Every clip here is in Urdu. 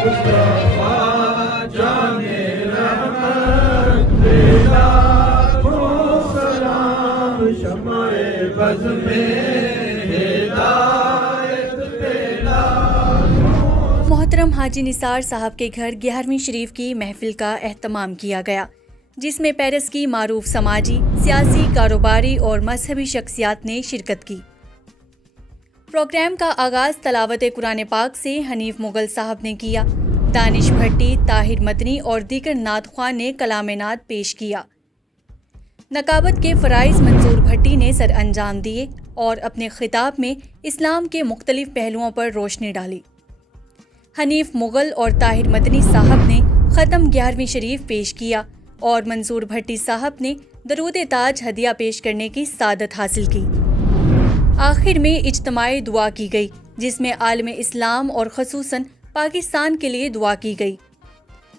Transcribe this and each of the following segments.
مصطفیٰ جان رحمت لاکھوں سلام شمع بز میں ہدایت پہ لاکھوں. محترم حاجی نثار صاحب کے گھر 11ویں شریف کی محفل کا اہتمام کیا گیا، جس میں پیرس کی معروف سماجی، سیاسی، کاروباری اور مذہبی شخصیات نے شرکت کی. پروگرام کا آغاز تلاوت قرآن پاک سے حنیف مغل صاحب نے کیا. دانش بھٹی، طاہر مدنی اور دیگر نعت خواں نے کلام نعت پیش کیا. نقابت کے فرائض منظور بھٹی نے سر انجام دیے اور اپنے خطاب میں اسلام کے مختلف پہلوؤں پر روشنی ڈالی. حنیف مغل اور طاہر مدنی صاحب نے ختم 11ویں شریف پیش کیا اور منظور بھٹی صاحب نے درود تاج ہدیہ پیش کرنے کی سعادت حاصل کی. آخر میں اجتماعی دعا کی گئی، جس میں عالم اسلام اور خصوصاً پاکستان کے لیے دعا کی گئی.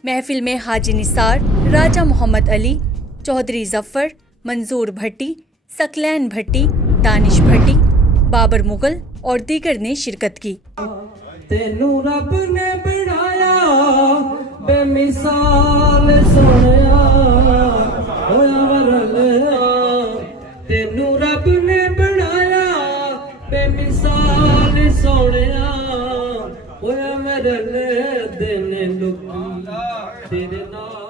محفل میں حاجی نثار، راجہ محمد علی، چودھری ظفر، منظور بھٹی، ثقلین بھٹی، دانش بھٹی، بابر مغل اور دیگر نے شرکت کی. تینوں رب نے بنایا بے مثال سونیا ہویا ورلیا. تینوں رب نے بنایا بے مثال سونیا ہویا ورلیا. دن لکی تیرے نال